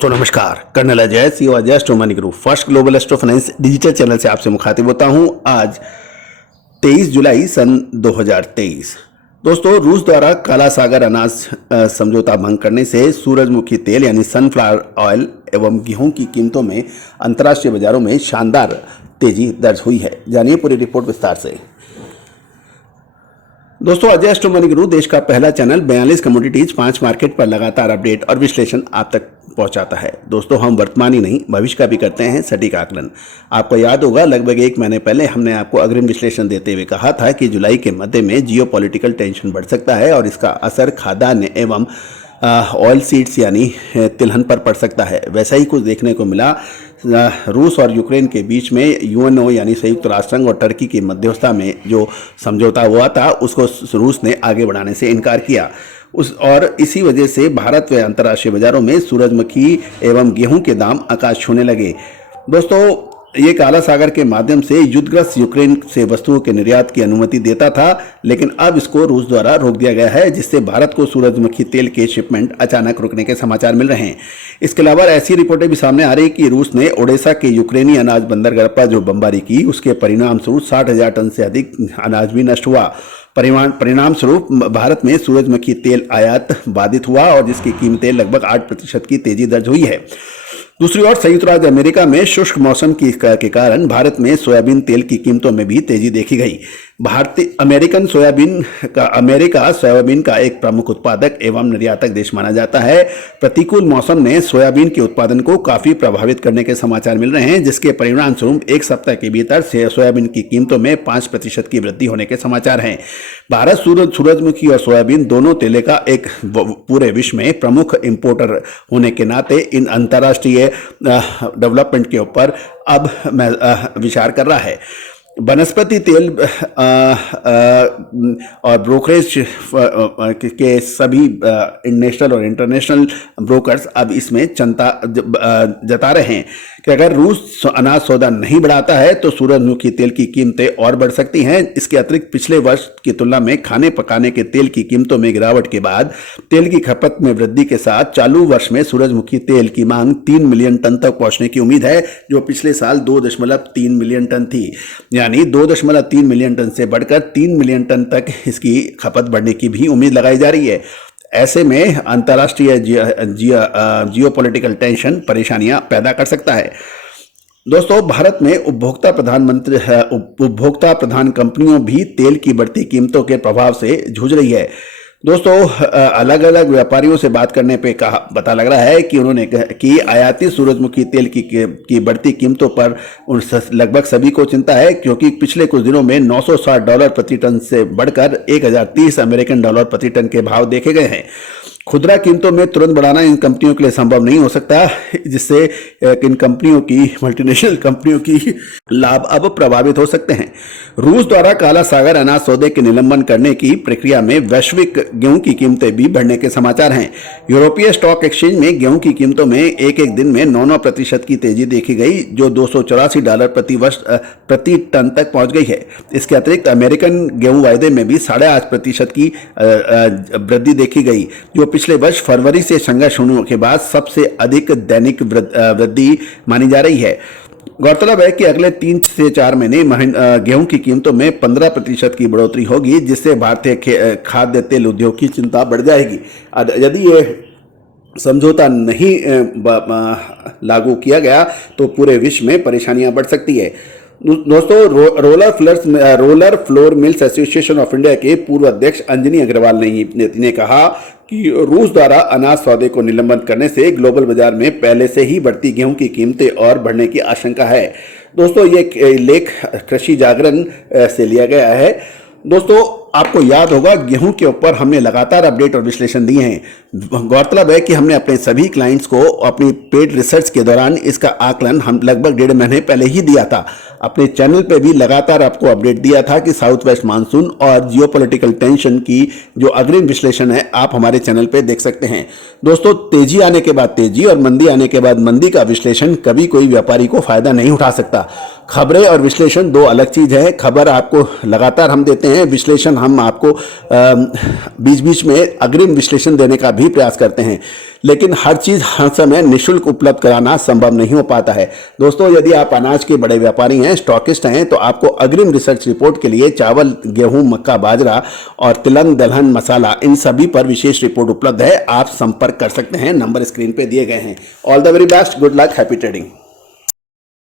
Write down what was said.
दोस्तों नमस्कार, colonel Ajay CO Ajay astro money group first global astro finance digital channel से आपसे मुखातिब होता हूं। आज 23 जुलाई सन 2023। दोस्तों, रूस द्वारा काला सागर अनाज समझौता भंग करने से सूरजमुखी तेल यानी सनफ्लावर ऑयल एवं गेहूं की कीमतों में अंतर्राष्ट्रीय बाजारों में शानदार तेजी दर्ज हुई है। जानिए पूरी रिपोर्ट विस्तार से। दोस्तों, अजय एस्ट्रो मनी गुरु देश का पहला चैनल 42 कमोडिटीज 5 मार्केट पर लगातार अपडेट और विश्लेषण आप तक पहुंचाता है। दोस्तों, हम वर्तमान ही नहीं भविष्य का भी करते हैं सटीक आकलन। आपको याद होगा, लगभग 1 महीने पहले हमने आपको अग्रिम विश्लेषण देते हुए कहा था कि जुलाई के मध्य में जियोपॉलिटिकल टेंशन बढ़ सकता है और इसका असर खाद्यान्न एवं ऑयल सीड्स यानी तिलहन पर पड़ सकता है। वैसा ही कुछ देखने को मिला। रूस और यूक्रेन के बीच में यूएनओ यानी संयुक्त राष्ट्र संघ और टर्की की मध्यस्थता में जो समझौता हुआ था उसको रूस ने आगे बढ़ाने से इनकार किया। और इसी वजह से भारत व अंतर्राष्ट्रीय बाजारों में सूरजमुखी एवं गेहूं के दाम आकाश छूने लगे। दोस्तों, ये काला सागर के माध्यम से युद्धग्रस्त यूक्रेन से वस्तुओं के निर्यात की अनुमति देता था, लेकिन अब इसको रूस द्वारा रोक दिया गया है, जिससे भारत को सूरजमुखी तेल के शिपमेंट अचानक रुकने के समाचार मिल रहे हैं। इसके अलावा ऐसी रिपोर्टें भी सामने आ रही कि रूस ने ओडेसा के यूक्रेनी अनाज बंदरगाह पर जो बमबारी की, उसके परिणाम स्वरूप 60,000 टन से अधिक अनाज भी नष्ट हुआ। परिणाम स्वरूप भारत में सूरजमुखी तेल आयात बाधित हुआ और जिसकी कीमतें लगभग 8% की तेजी दर्ज हुई है। दूसरी ओर संयुक्त राज्य अमेरिका में शुष्क मौसम के कारण भारत में सोयाबीन तेल की कीमतों में भी तेजी देखी गई। अमेरिका सोयाबीन का एक प्रमुख उत्पादक एवं निर्यातक देश माना जाता है। प्रतिकूल मौसम ने सोयाबीन के उत्पादन को काफी प्रभावित करने के समाचार मिल रहे हैं, जिसके परिणाम स्वरूप 1 सप्ताह के भीतर सोयाबीन की कीमतों में 5% की वृद्धि होने के समाचार हैं। भारत सूरजमुखी और सोयाबीन दोनों तेल का एक पूरे विश्व में प्रमुख इंपोर्टर होने के नाते इन अंतर्राष्ट्रीय डेवलपमेंट के ऊपर अब विचार कर रहा है। वनस्पति तेल और ब्रोकरेज के सभी नेशनल और इंटरनेशनल ब्रोकर्स अब इसमें चिंता जता रहे हैं कि अगर रूस अनाज सौदा नहीं बढ़ाता है तो सूरजमुखी तेल की कीमतें और बढ़ सकती हैं। इसके अतिरिक्त पिछले वर्ष की तुलना में खाने पकाने के तेल की कीमतों में गिरावट के बाद तेल की खपत में वृद्धि के साथ चालू वर्ष में सूरजमुखी तेल की मांग 3 मिलियन टन तक पहुंचने की उम्मीद है, जो पिछले साल 2.3 मिलियन टन थी। यानी 2.3 मिलियन टन से बढ़कर 3 मिलियन टन तक इसकी खपत बढ़ने की भी उम्मीद लगाई जा रही है। ऐसे में अंतर्राष्ट्रीय जियोपॉलिटिकल टेंशन परेशानियां पैदा कर सकता है। दोस्तों, भारत में उपभोक्ता प्रधान कंपनियों भी तेल की बढ़ती कीमतों के प्रभाव से जूझ रही है। दोस्तों, अलग अलग व्यापारियों से बात करने पे पता लग रहा है कि उन्होंने कि आयाती सूरजमुखी तेल की बढ़ती कीमतों पर लगभग सभी को चिंता है, क्योंकि पिछले कुछ दिनों में $960 प्रति टन से बढ़कर 1030 अमेरिकन डॉलर प्रति टन के भाव देखे गए हैं। खुदरा कीमतों में तुरंत बढ़ाना इन कंपनियों के लिए संभव नहीं हो सकता, जिससे इन कंपनियों की मल्टीनेशनल कंपनियों की लाभ अब प्रभावित हो सकते हैं। रूस द्वारा काला सागर अनाज सौदे के निलंबन करने की प्रक्रिया में वैश्विक गेहूं की कीमतें भी बढ़ने के समाचार हैं। यूरोपीय स्टॉक एक्सचेंज में गेहूं की कीमतों में एक दिन में 9% की तेजी देखी गई, जो $284 प्रति टन तक पहुंच गई है। इसके अतिरिक्त अमेरिकन गेहूं वायदे में भी 8.5% की वृद्धि देखी गई, जो पिछले वर्ष फरवरी से संघर्ष होने के बाद सबसे अधिक दैनिक वृद्धि मानी जा रही है। गौरतलब है कि अगले 3 से 4 महीने गेहूं की कीमतों में 15% की बढ़ोतरी होगी, जिससे भारतीय खाद्य तेल उद्योग की चिंता बढ़ जाएगी। यदि ये समझौता नहीं लागू किया गया तो पूरे विश्व में परेशानियां बढ़ सकती है। दोस्तों, roller flour mills association of India के पूर्व अध्यक्ष अंजनी अग्रवाल ने कहा कि रूस द्वारा अनाज सौदे को निलंबन करने से ग्लोबल बाजार में पहले से ही बढ़ती गेहूं की कीमतें और बढ़ने की आशंका है। दोस्तों, ये लेख कृषि जागरण से लिया गया है। दोस्तों, आपको याद होगा, गेहूं के ऊपर हमने लगातार अपडेट और विश्लेषण दिए हैं। गौरतलब है कि हमने अपने सभी क्लाइंट्स को अपनी पेड रिसर्च के दौरान इसका आकलन हम लगभग 1.5 महीने पहले ही दिया था। अपने चैनल पे भी लगातार आपको अपडेट दिया था कि साउथ वेस्ट मानसून और जियोपॉलिटिकल टेंशन की जो अग्रिम विश्लेषण है आप हमारे चैनल पे देख सकते हैं। दोस्तों, तेजी आने के बाद तेजी और मंदी आने के बाद मंदी का विश्लेषण कभी कोई व्यापारी को फायदा नहीं उठा सकता। खबरें और विश्लेषण दो अलग चीज है। खबर आपको लगातार हम देते हैं, विश्लेषण हम आपको बीच बीच में अग्रिम विश्लेषण देने का भी प्रयास करते हैं, लेकिन हर चीज़ हर समय निःशुल्क उपलब्ध कराना संभव नहीं हो पाता है। दोस्तों, यदि आप अनाज के बड़े व्यापारी हैं, स्टॉकिस्ट हैं, तो आपको अग्रिम रिसर्च रिपोर्ट के लिए चावल, गेहूं, मक्का, बाजरा और तिलहन, दलहन, मसाला, इन सभी पर विशेष रिपोर्ट उपलब्ध है। आप संपर्क कर सकते हैं, नंबर स्क्रीन पे दिए गए हैं। All the very best, good luck, happy trading.